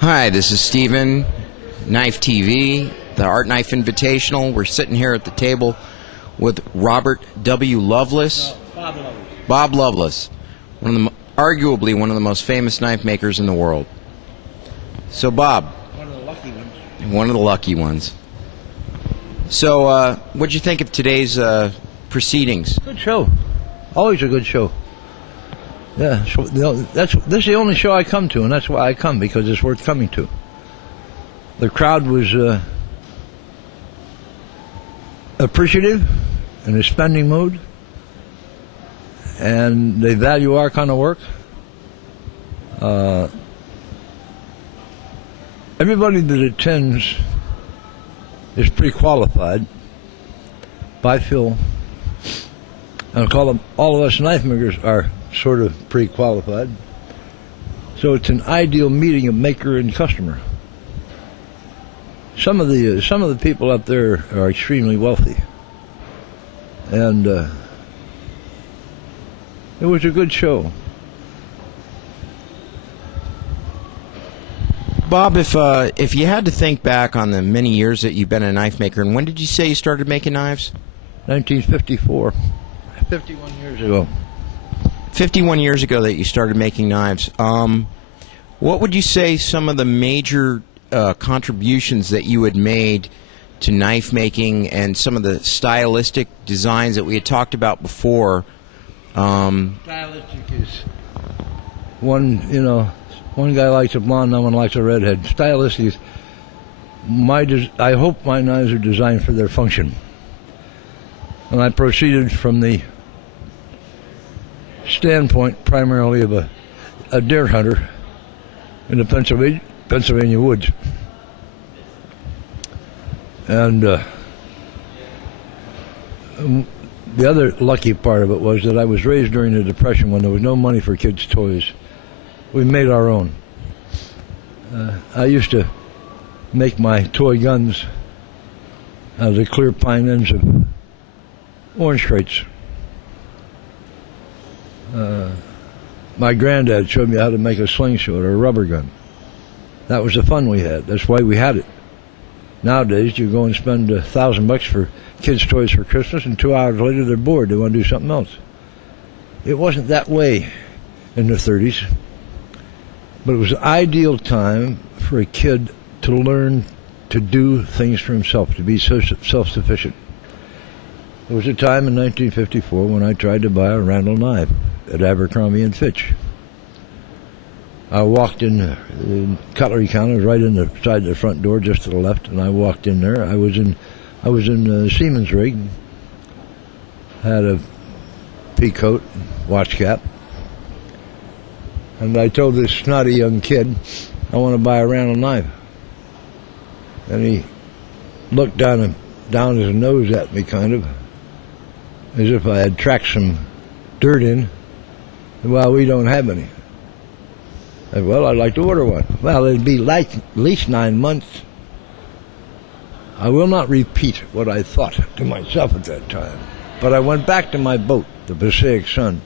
Hi, this is Steven, KnifeTV, the Art Knife Invitational. We're sitting here at the table with Robert W. Loveless. Bob Loveless. Arguably one of the most famous knife makers in the world. So, Bob. One of the lucky ones. One of the lucky ones. So, what'd you think of today's proceedings? Good show. Always a good show. Yeah, so, this is the only show I come to, and that's why I come, because it's worth coming to. The crowd was appreciative, in a spending mood, and they value our kind of work. Everybody that attends is pre-qualified by Phil, and I call them, all of us knife makers are sort of pre-qualified. So it's an ideal meeting of maker and customer. Some of the people up there are extremely wealthy, and it was a good show. Bob, if you had to think back on the many years that you've been a knife maker, and when did you say you started making knives? 1954, 51 years ago. 51 years ago that you started making knives. What would you say some of the major contributions that you had made to knife making and some of the stylistic designs that we had talked about before? Stylistic is one guy likes a blonde, no one likes a redhead. Stylistic is I hope my knives are designed for their function. And I proceeded from the standpoint primarily of a deer hunter in the Pennsylvania woods. And the other lucky part of it was that I was raised during the Depression when there was no money for kids' toys. We made our own. I used to make my toy guns out of the clear pine ends of orange crates. My granddad showed me how to make a slingshot or a rubber gun. That was the fun we had. That's why we had it. Nowadays, you go and spend $1,000 for kids' toys for Christmas, and 2 hours later they're bored. They want to do something else. It wasn't that way in the 30s, but it was an ideal time for a kid to learn to do things for himself, to be self-sufficient. There was a time in 1954 when I tried to buy a Randall knife at Abercrombie and Fitch. I walked in, the cutlery counter was right inside the front door, just to the left, and I walked in there. I was in a Siemens rig, had a pea coat, watch cap, and I told this snotty young kid, I want to buy a Randall knife. And he looked down his nose at me, kind of, as if I had tracked some dirt in. Well, we don't have any. I said, well, I'd like to order one. Well, it'd be like at least 9 months. I will not repeat what I thought to myself at that time, but I went back to my boat, the Passaic Sun,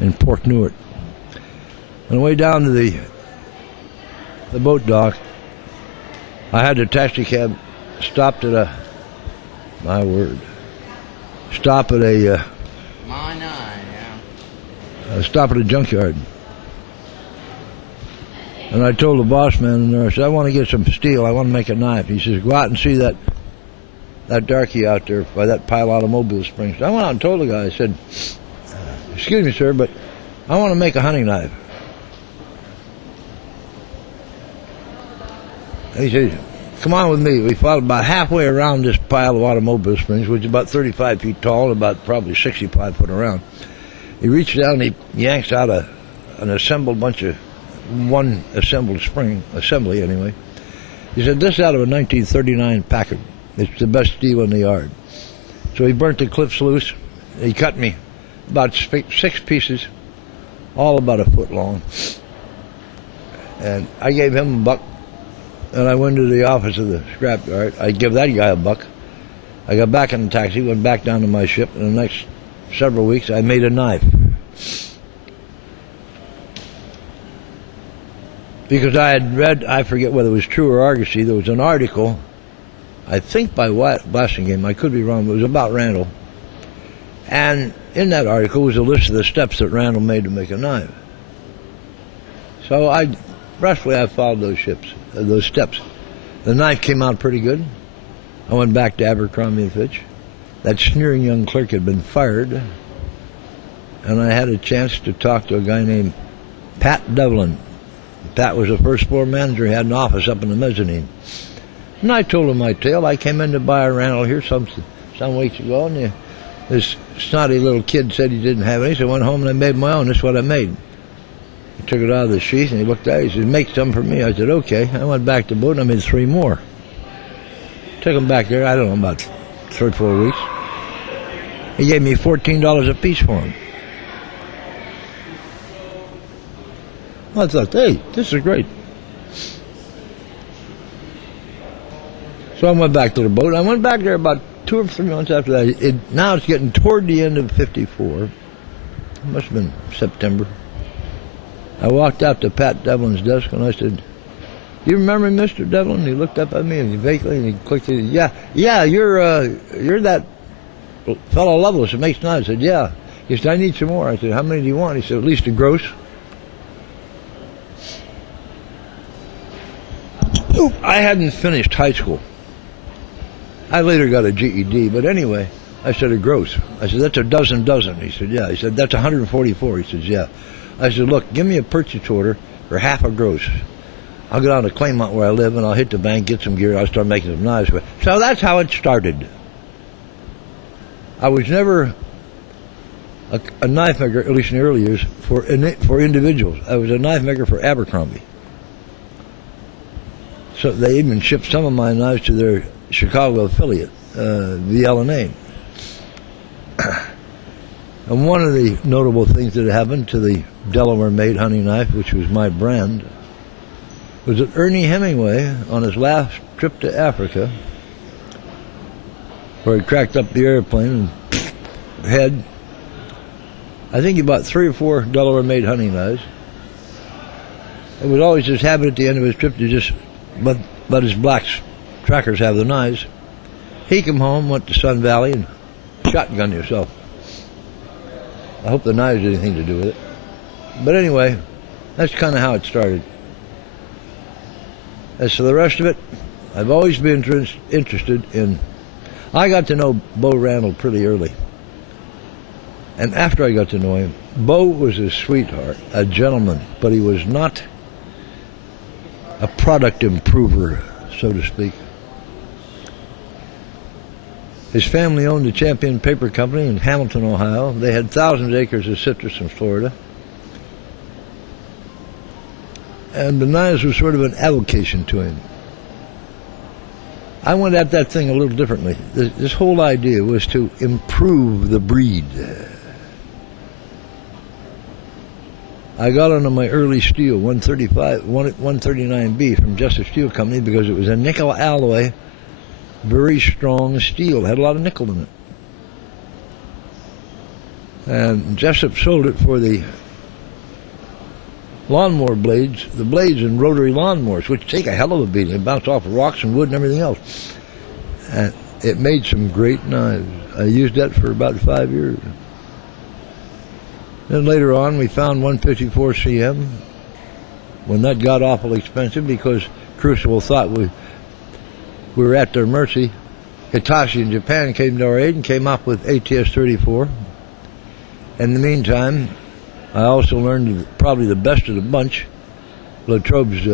in Port Newark. On the way down to the boat dock, I had the taxi cab stopped at stop at a junkyard. And I told the boss man in there, I said, I want to get some steel. I want to make a knife. He says, go out and see that darky out there by that pile of automobile springs. So I went out and told the guy, I said, excuse me, sir, but I want to make a hunting knife. And he said, come on with me. We followed about halfway around this pile of automobile springs, which is about 35 feet tall and about probably 65 foot around. He reached down and he yanks out an assembled bunch of one assembled assembly anyway. He said, this is out of a 1939 Packard. It's the best steel in the yard. So he burnt the clips loose. He cut me about 6 pieces, all about a foot long. And I gave him $1, and I went to the office of the scrapyard. I give that guy $1. I got back in the taxi, went back down to my ship, and the next several weeks I made a knife. because I had read, I forget whether it was True or Argosy, there was an article, I think by Blasingame, I could be wrong, but it was about Randall. And in that article was a list of the steps that Randall made to make a knife. So roughly I followed those steps. The knife came out pretty good. I went back to Abercrombie & Fitch. That sneering young clerk had been fired, and I had a chance to talk to a guy named Pat Devlin. Pat was the first floor manager. He had an office up in the mezzanine. And I told him my tale. I came in to buy a Randall here some weeks ago, and this snotty little kid said he didn't have any, so I went home and I made my own. This is what I made. He took it out of the sheath and he looked at it. He said, "Make some for me." I said, "Okay." I went back to the boat and I made 3 more. Took them back there, I don't know, about 3 or 4 weeks. He gave me $14 a piece for them. I thought, hey, this is great. So I went back to the boat. I went back there about 2 or 3 months after that. Now it's getting toward the end of '54. It must have been September. I walked out to Pat Devlin's desk and I said, "Do you remember Mr. Devlin?" He looked up at me and he vaguely and he clicked. Yeah, you're that fellow Loveless that makes knives." I said, "Yeah." He said, "I need some more." I said, "How many do you want?" He said, "At least a gross." I hadn't finished high school. I later got a GED, but anyway, I said, "A gross." I said, "That's a dozen." He said, "Yeah." He said, "That's 144. He says, "Yeah." I said, "Look, give me a purchase order for half a gross. I'll go down to Claymont where I live and I'll hit the bank, get some gear, I'll start making some knives." So that's how it started. I was never a knife maker, at least in the early years, for individuals. I was a knife maker for Abercrombie. So they even shipped some of my knives to their Chicago affiliate, VL&A. And one of the notable things that happened to the Delaware-made hunting knife, which was my brand, was that Ernie Hemingway, on his last trip to Africa, where he cracked up the airplane and had, I think he bought 3 or 4 Delaware-made hunting knives. It was always his habit at the end of his trip to just let his black trackers have the knives. He came home, went to Sun Valley, and shotgunned himself. I hope the knives had anything to do with it. But anyway, that's kind of how it started. As for the rest of it, I've always been interested in... I got to know Bo Randall pretty early. And after I got to know him, Bo was a sweetheart, a gentleman, but he was not a product improver, so to speak. His family owned a Champion Paper Company in Hamilton, Ohio. They had thousands of acres of citrus in Florida. And the knives were sort of an avocation to him. I went at that thing a little differently. This whole idea was to improve the breed. I got onto my early steel, 139B from Jessup Steel Company, because it was a nickel alloy, very strong steel, had a lot of nickel in it. And Jessup sold it for the lawnmower blades, the blades in rotary lawnmowers, which take a hell of a beating. They bounce off of rocks and wood and everything else. And it made some great knives. I used that for about 5 years. Then later on, we found 154 CM when that got awful expensive because Crucible thought we were at their mercy. Hitachi in Japan came to our aid and came up with ATS-34. In the meantime, I also learned probably the best of the bunch, Latrobe's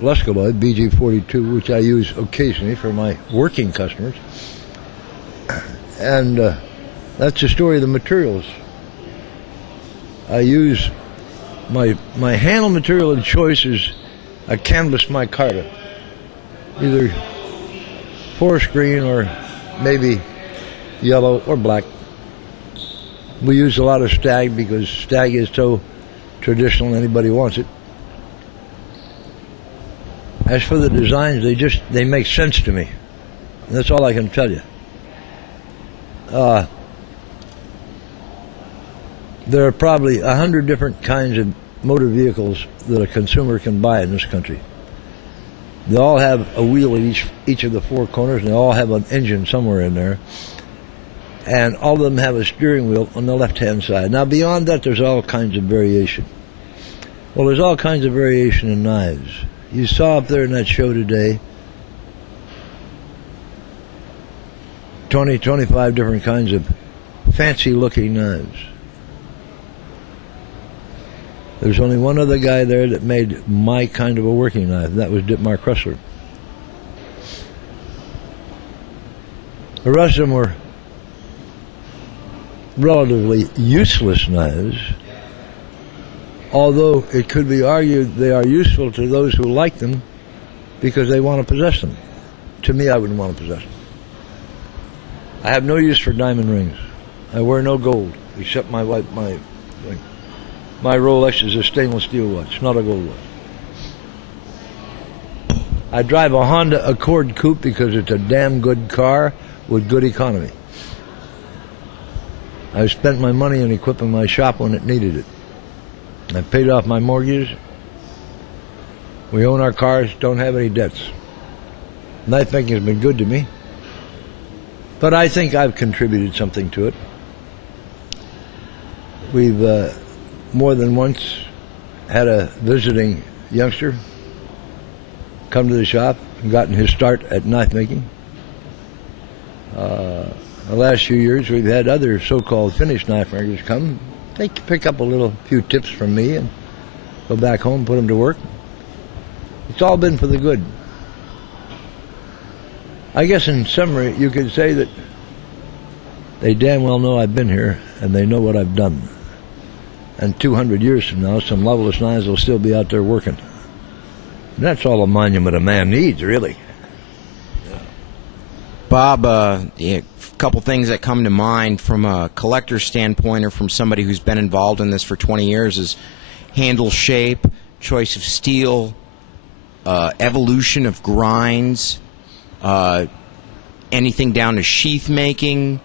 Lescaloid BG42, which I use occasionally for my working customers. And that's the story of the materials. I use my handle material of choice is a canvas micarta, either forest green or maybe yellow or black. We use a lot of stag because stag is so traditional, anybody wants it. As for the designs, they make sense to me. And that's all I can tell you. There are probably 100 different kinds of motor vehicles that a consumer can buy in this country. They all have a wheel at each of the four corners, and they all have an engine somewhere in there. And all of them have a steering wheel on the left-hand side. Now, beyond that, there's all kinds of variation. Well, there's all kinds of variation in knives. You saw up there in that show today 20, 25 different kinds of fancy-looking knives. There's only one other guy there that made my kind of a working knife, and that was Dietmar Kressler. The rest of them were relatively useless knives, although it could be argued they are useful to those who like them because they want to possess them. To me, I wouldn't want to possess them. I have no use for diamond rings. I wear no gold, except my Rolex is a stainless steel watch, not a gold watch. I drive a Honda Accord Coupe because it's a damn good car with good economy. I've spent my money on equipping my shop when it needed it. I've paid off my mortgage. We own our cars, don't have any debts. Knife making has been good to me, but I think I've contributed something to it. We've more than once had a visiting youngster come to the shop and gotten his start at knife making. The last few years we've had other so-called finished knife makers come. They pick up a few tips from me and go back home, put them to work. It's all been for the good. I guess in summary you could say that they damn well know I've been here and they know what I've done. And 200 years from now, some Loveless knives will still be out there working. And that's all a monument a man needs, really. Bob, a couple things that come to mind from a collector's standpoint or from somebody who's been involved in this for 20 years is handle shape, choice of steel, evolution of grinds, anything down to sheath making,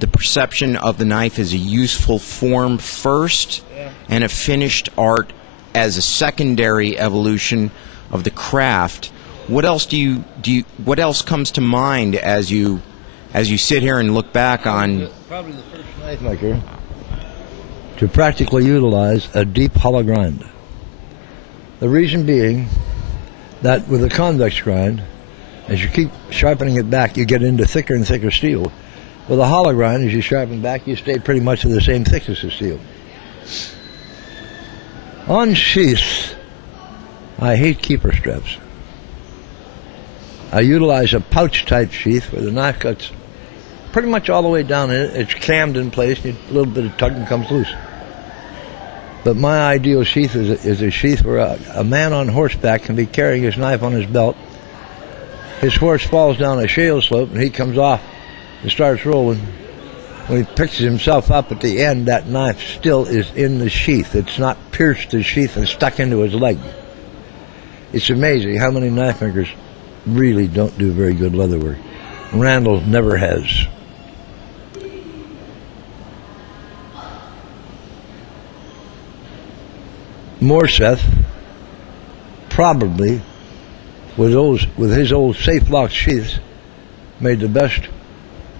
the perception of the knife as a useful form first, and a finished art as a secondary evolution of the craft. What else what else comes to mind as you sit here and look back on? Probably the first knife maker to practically utilize a deep hollow grind. The reason being that with a convex grind, as you keep sharpening it back, you get into thicker and thicker steel. With a hollow grind, as you sharpen back, you stay pretty much of the same thickness of steel. On sheaths, I hate keeper straps. I utilize a pouch-type sheath where the knife cuts pretty much all the way down in it. It's cammed in place, and a little bit of tug and comes loose. But my ideal sheath is a sheath where a man on horseback can be carrying his knife on his belt. His horse falls down a shale slope, and he comes off and starts rolling. When he picks himself up at the end, that knife still is in the sheath. It's not pierced the sheath and stuck into his leg. It's amazing how many knife makers really don't do very good leather work. Randall never has. Morseth probably, with his old safe lock sheaths, made the best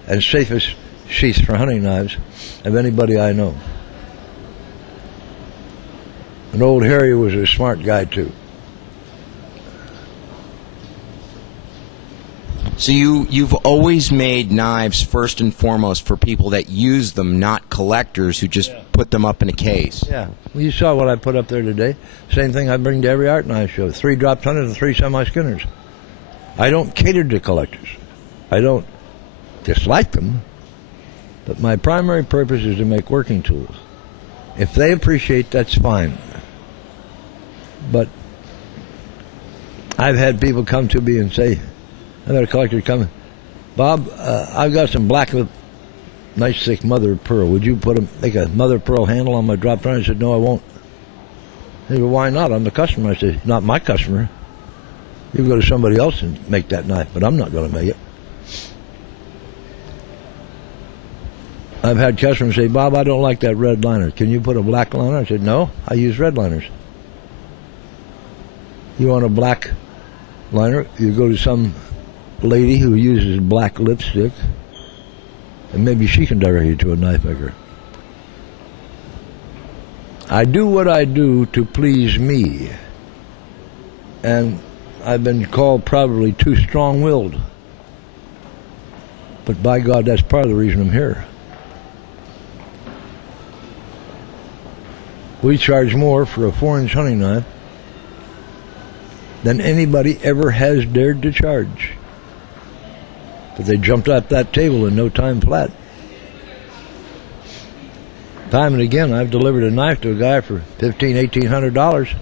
and safest sheaths for hunting knives of anybody I know. And old Harry was a smart guy too. So you've always made knives first and foremost for people that use them, not collectors who just put them up in a case. Yeah. Well, you saw what I put up there today. Same thing I bring to every art knife show. 3 drop hunters and 3 semi-skinners. I don't cater to collectors. I don't dislike them, but my primary purpose is to make working tools. If they appreciate, that's fine. But I've had people come to me and say, I've had a collector come, Bob, I've got some black nice thick mother of pearl. Would you make a mother of pearl handle on my drop down? I said, no, I won't. He said, well, why not? I'm the customer. I said, not my customer. You go to somebody else and make that knife, but I'm not going to make it. I've had customers say, Bob, I don't like that red liner. Can you put a black liner? I said, no, I use red liners. You want a black liner? You go to some lady who uses black lipstick, and maybe she can direct you to a knife maker. I do what I do to please me. And I've been called probably too strong-willed. But by God, that's part of the reason I'm here. We charge more for a 4-inch hunting knife than anybody ever has dared to charge. But they jumped up that table in no time flat. Time and again, I've delivered a knife to a guy for $1,800.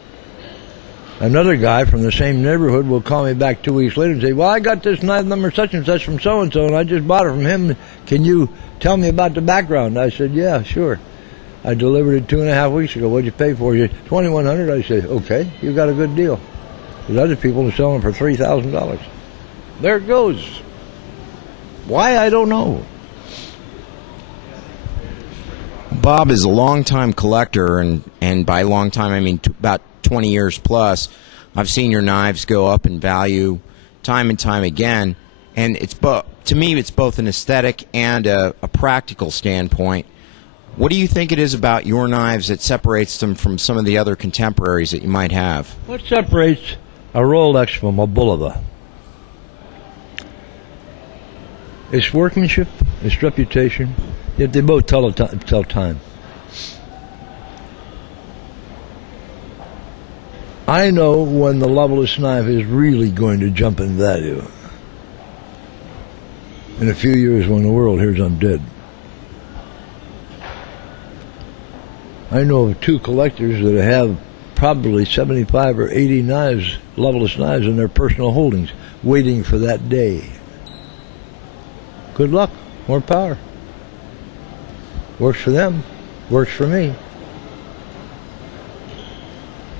Another guy from the same neighborhood will call me back 2 weeks later and say, well, I got this knife number such and such from so-and-so, and I just bought it from him. Can you tell me about the background? I said, yeah, sure. I delivered it 2.5 weeks ago. What'd you pay for it? $2,100. I said, okay, you got a good deal. There's other people are selling for $3,000. There it goes. Why, I don't know. Bob is a longtime collector, and by long time I mean about 20 years plus. I've seen your knives go up in value time and time again, and to me it's both an aesthetic and a practical standpoint. What do you think it is about your knives that separates them from some of the other contemporaries that you might have? What separates a Rolex from a Bulova? It's workmanship, it's reputation, yet they both tell time. I know when the Loveless knife is really going to jump in value. In a few years when the world hears I'm dead. I know of 2 collectors that have probably 75 or 80 knives, Loveless knives, in their personal holdings, waiting for that day. Good luck, more power. Works for them, works for me.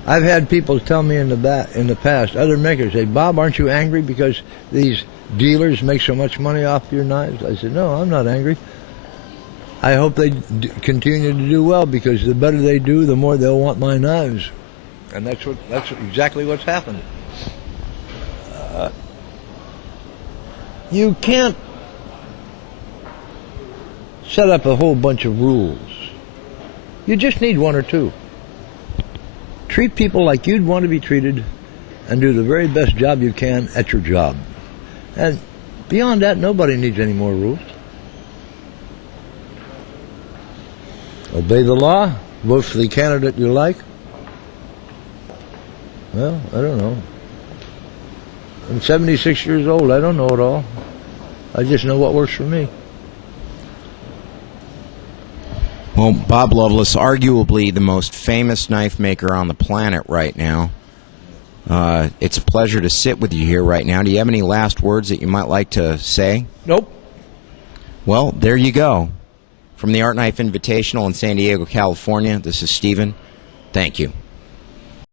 I've had people tell me in the past, other makers say, Bob, aren't you angry because these dealers make so much money off your knives? I said, no, I'm not angry. I hope they continue to do well, because the better they do, the more they'll want my knives. And that's exactly what's happened. You can't set up a whole bunch of rules. You just need 1 or 2. Treat people like you'd want to be treated, and do the very best job you can at your job. And beyond that, nobody needs any more rules. Obey the law, vote for the candidate you like. Well, I don't know. I'm 76 years old. I don't know it all. I just know what works for me. Well, Bob Loveless, arguably the most famous knife maker on the planet right now. It's a pleasure to sit with you here right now. Do you have any last words that you might like to say? Nope. Well, there you go. From the Art Knife Invitational in San Diego, California, this is Stephen. Thank you.